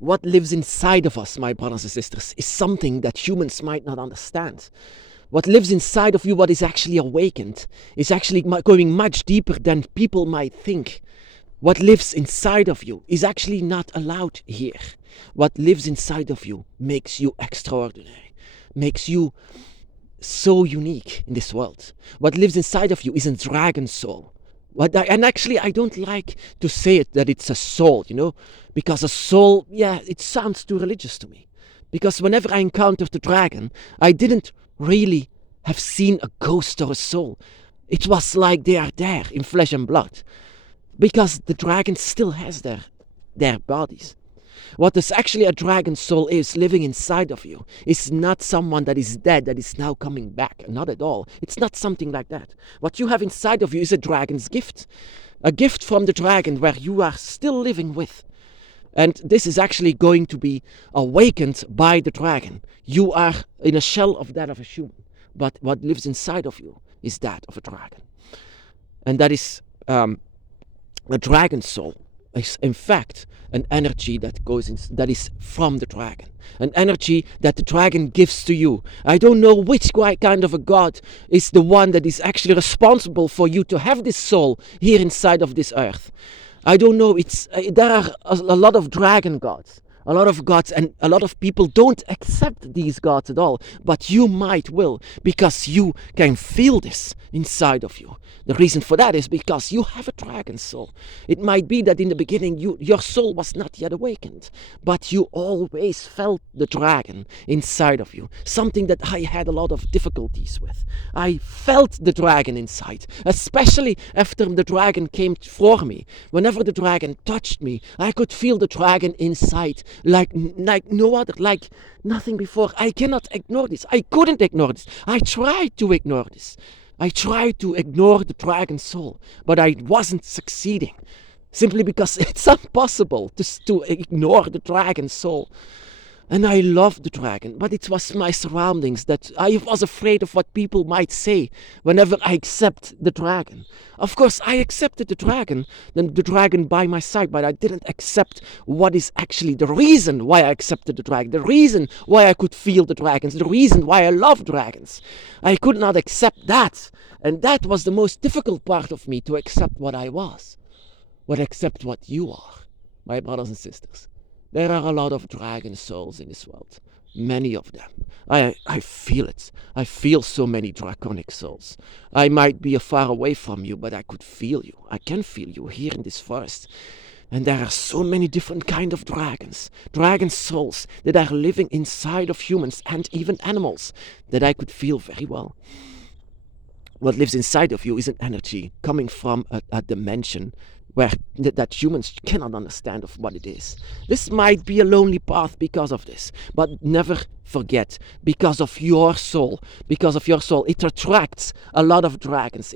What lives inside of us, my brothers and sisters, is something that humans might not understand. What lives inside of you, what is actually awakened, is actually going much deeper than people might think. What lives inside of you is actually not allowed here. What lives inside of you makes you extraordinary, makes you so unique in this world. What lives inside of you is a dragon soul. And actually, I don't like to say it that it's a soul, because a soul, it sounds too religious to me. Because whenever I encountered the dragon, I didn't really have seen a ghost or a soul. It was like they are there in flesh and blood. Because the dragon still has their bodies. What is actually a dragon soul is living inside of you is not someone that is dead that is now coming back. Not at all. It's not something like that. What you have inside of you is a dragon's gift. A gift from the dragon where you are still living with. And this is actually going to be awakened by the dragon. You are in a shell of that of a human. But what lives inside of you is that of a dragon. And that is a dragon soul. Is in fact an energy that is from the dragon, an energy that the dragon gives to you. I don't know which kind of a god is the one that is actually responsible for you to have this soul here inside of this earth. I don't know. There are a lot of dragon gods. A lot of gods, and a lot of people don't accept these gods at all, but you might will, because you can feel this inside of you. The reason for that is because you have a dragon soul. It might be that in the beginning your soul was not yet awakened, but you always felt the dragon inside of you, something that I had a lot of difficulties with. I felt the dragon inside, especially after the dragon came for me. Whenever the dragon touched me, I could feel the dragon inside. Like no other, like nothing before. I cannot ignore this. I couldn't ignore this. I tried to ignore this. I tried to ignore the dragon soul, but I wasn't succeeding. Simply because it's impossible to ignore the dragon soul. And I loved the dragon, but it was my surroundings that I was afraid of what people might say whenever I accept the dragon. Of course, I accepted the dragon by my side, but I didn't accept what is actually the reason why I accepted the dragon, the reason why I could feel the dragons, the reason why I love dragons. I could not accept that, and that was the most difficult part of me, to accept what I was, but accept what you are, my brothers and sisters. There are a lot of dragon souls in this world. Many of them. I feel it. I feel so many draconic souls. I might be far away from you, but I could feel you. I can feel you here in this forest. And there are so many different kind of dragons. Dragon souls that are living inside of humans and even animals that I could feel very well. What lives inside of you is an energy coming from a dimension where that humans cannot understand of what it is. This might be a lonely path because of this, but never forget, because of your soul, it attracts a lot of dragons.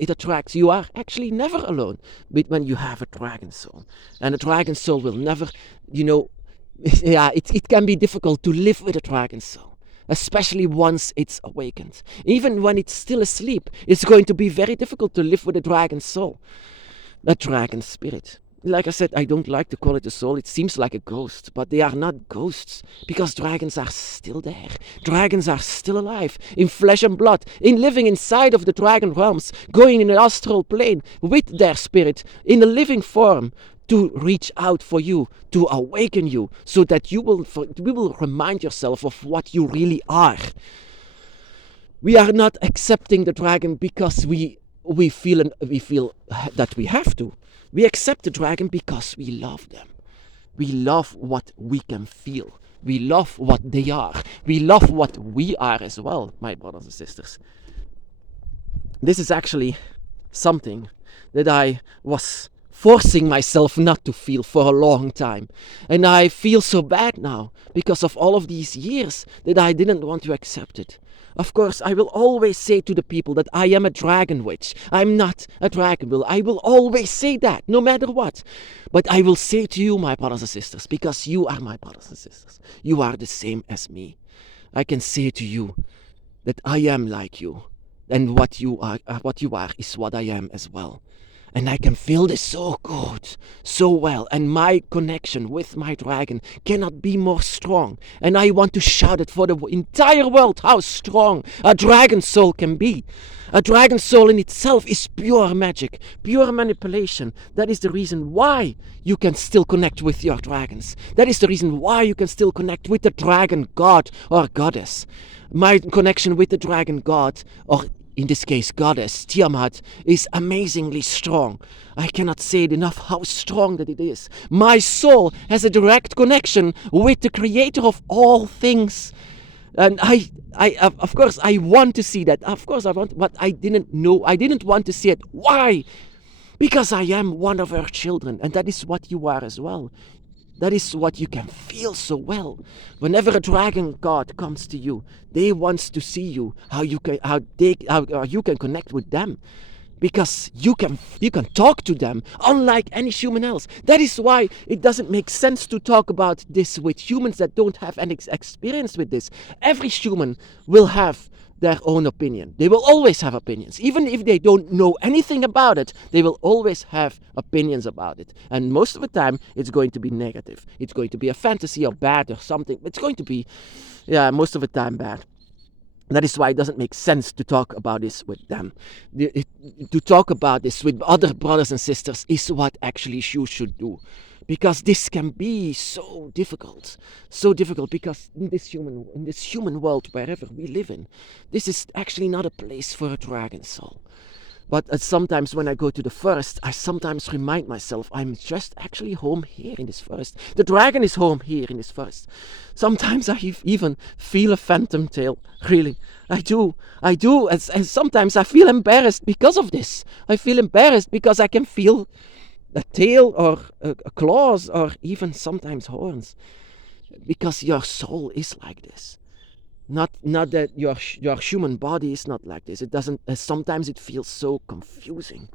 You are actually never alone when you have a dragon soul. And a dragon soul will never, it can be difficult to live with a dragon soul, especially once it's awakened. Even when it's still asleep, it's going to be very difficult to live with a dragon soul. A dragon spirit. Like I said, I don't like to call it a soul. It seems like a ghost, but they are not ghosts, because dragons are still there. Dragons are still alive, in flesh and blood, in living inside of the dragon realms, going in an astral plane with their spirit, in a living form, to reach out for you, to awaken you, so that you will remind yourself of what you really are. We are not accepting the dragon because we feel that we have to. We accept the dragon because we love them. We love what we can feel. We love what they are. We love what we are as well, my brothers and sisters. This is actually something that I was forcing myself not to feel for a long time. And I feel so bad now because of all of these years that I didn't want to accept it. Of course, I will always say to the people that I am a dragon witch. I'm not a dragon will. I will always say that, no matter what. But I will say to you, my brothers and sisters, because you are my brothers and sisters. You are the same as me. I can say to you that I am like you. And what you are is what I am as well. And I can feel this so good, so well. And my connection with my dragon cannot be more strong. And I want to shout it for the entire world how strong a dragon soul can be. A dragon soul in itself is pure magic, pure manipulation. That is the reason why you can still connect with your dragons. That is the reason why you can still connect with the dragon god or goddess. My connection with the dragon god, or in this case goddess, Tiamat, is amazingly strong. I cannot say it enough how strong that it is. My soul has a direct connection with the creator of all things. And I of course, I want to see that. Of course, I want, but I didn't want to see it. Why? Because I am one of her children, and that is what you are as well. That is what you can feel so well. Whenever a dragon god comes to you, they want to see you, how you can connect with them. Because you can talk to them unlike any human else. That is why it doesn't make sense to talk about this with humans that don't have any experience with this. Every human will have their own opinion. They will always have opinions. Even if they don't know anything about it, they will always have opinions about it. And most of the time, it's going to be negative. It's going to be a fantasy or bad or something. It's going to be, most of the time bad. That is why it doesn't make sense to talk about this with them. To talk about this with other brothers and sisters is what actually you should do. Because this can be so difficult because in this human world, wherever we live in, this is actually not a place for a dragon soul. But sometimes when I go to the forest, I sometimes remind myself I'm just actually home here in this forest. The dragon is home here in this forest. Sometimes I even feel a phantom tail. Really, I do. And sometimes I feel embarrassed because of this. I feel embarrassed because I can feel a tail or claws or even sometimes horns. Because your soul is like this. Not that your human body is not like this. It doesn't. Sometimes it feels so confusing.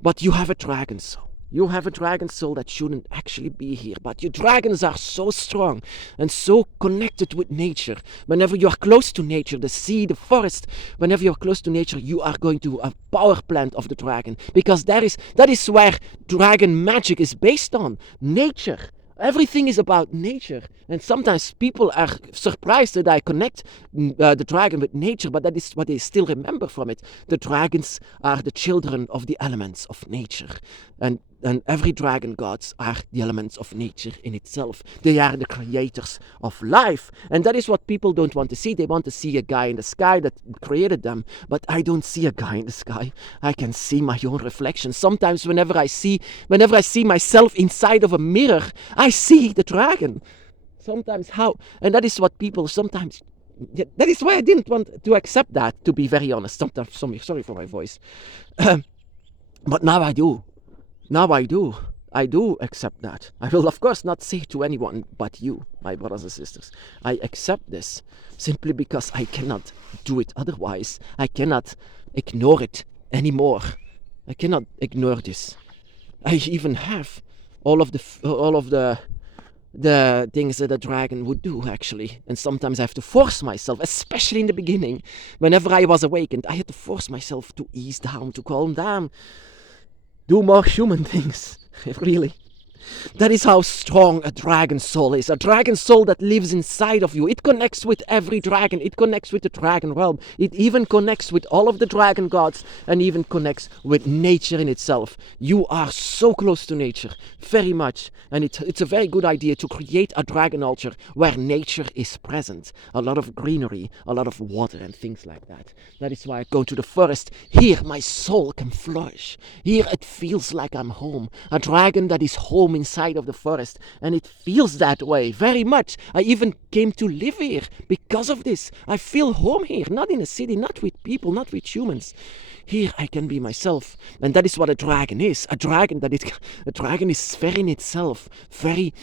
But you have a dragon soul. You have a dragon soul that shouldn't actually be here. But your dragons are so strong and so connected with nature. Whenever you are close to nature, the sea, the forest, whenever you are close to nature, you are going to a power plant of the dragon. Because that is where dragon magic is based on. Nature. Everything is about nature. And sometimes people are surprised that I connect the dragon with nature, but that is what they still remember from it. The dragons are the children of the elements of nature. And every dragon gods are the elements of nature in itself. They are the creators of life. And that is what people don't want to see. They want to see a guy in the sky that created them. But I don't see a guy in the sky. I can see my own reflection. Sometimes whenever I see myself inside of a mirror, I see the dragon. And that is what people sometimes... That is why I didn't want to accept that, to be very honest. Sometimes, sorry for my voice. But now I do. I do accept that. I will, of course, not say to anyone but you, my brothers and sisters. I accept this simply because I cannot do it otherwise. I cannot ignore it anymore. I cannot ignore this. I even have all of the things that a dragon would do, actually. And sometimes I have to force myself, especially in the beginning, whenever I was awakened, I had to force myself to ease down, to calm down. Do more human things, really. That is how strong a dragon soul is. A dragon soul that lives inside of you. It connects with every dragon. It connects with the dragon realm. It even connects with all of the dragon gods and even connects with nature in itself. You are so close to nature, very much. And it's a very good idea to create a dragon altar where nature is present. A lot of greenery, a lot of water and things like that. That is why I go to the forest. Here my soul can flourish. Here it feels like I'm home. A dragon that is home inside of the forest, and it feels that way very much. I even came to live here because of this. I feel home here, not in a city, not with people, not with humans. Here I can be myself, and that is what a dragon is. A dragon is very in itself, very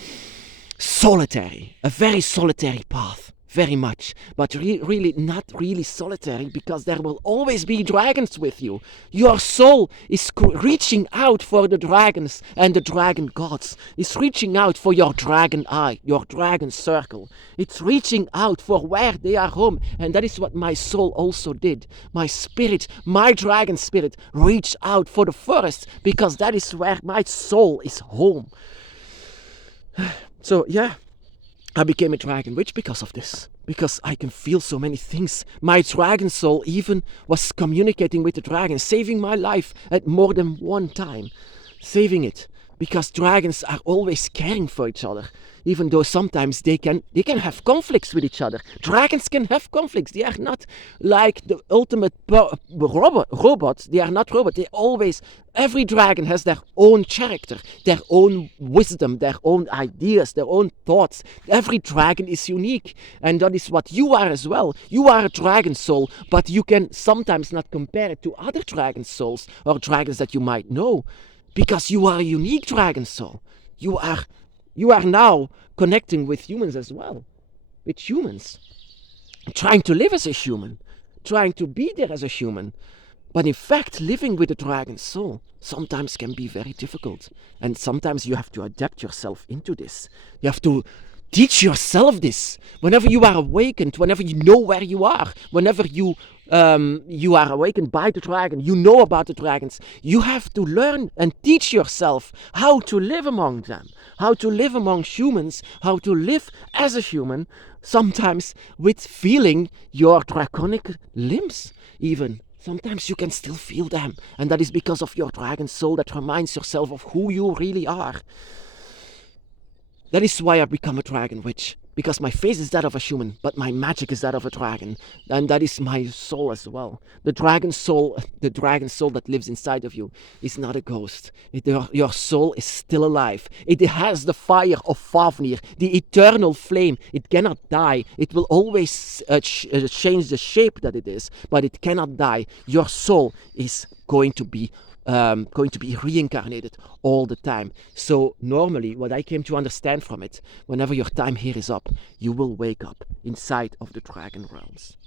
solitary, a very solitary path, very much, but really not really solitary, because there will always be dragons with you. Your soul is reaching out for the dragons and the dragon gods. It's reaching out for your dragon eye, your dragon circle. It's reaching out for where they are home, and that is what my soul also did. My spirit, my dragon spirit, reached out for the forest, because that is where my soul is home. So yeah, I became a dragon witch because of this. Because I can feel so many things. My dragon soul even was communicating with the dragon, saving my life at more than one time. Saving it. Because dragons are always caring for each other. Even though sometimes they can have conflicts with each other. Dragons can have conflicts. They are not like the ultimate robots. They are not robots. They always, every dragon has their own character, their own wisdom, their own ideas, their own thoughts. Every dragon is unique. And that is what you are as well. You are a dragon soul, but you can sometimes not compare it to other dragon souls or dragons that you might know. Because you are a unique dragon soul. You are now connecting with humans as well. With humans. Trying to live as a human. Trying to be there as a human. But in fact, living with a dragon soul sometimes can be very difficult. And sometimes you have to adapt yourself into this. You have to teach yourself this. Whenever you are awakened, whenever you know where you are, whenever you are awakened by the dragon, you know about the dragons, you have to learn and teach yourself how to live among them, how to live among humans, how to live as a human, sometimes with feeling your draconic limbs even. Sometimes you can still feel them, and that is because of your dragon soul that reminds yourself of who you really are. That is why I become a dragon witch. Because my face is that of a human, but my magic is that of a dragon. And that is my soul as well. The dragon soul that lives inside of you is not a ghost. Your soul is still alive. It has the fire of Fafnir, the eternal flame. It cannot die. It will always change the shape that it is, but it cannot die. Your soul is going to be reincarnated all the time. So normally what I came to understand from it, whenever your time here is up, you will wake up inside of the dragon realms.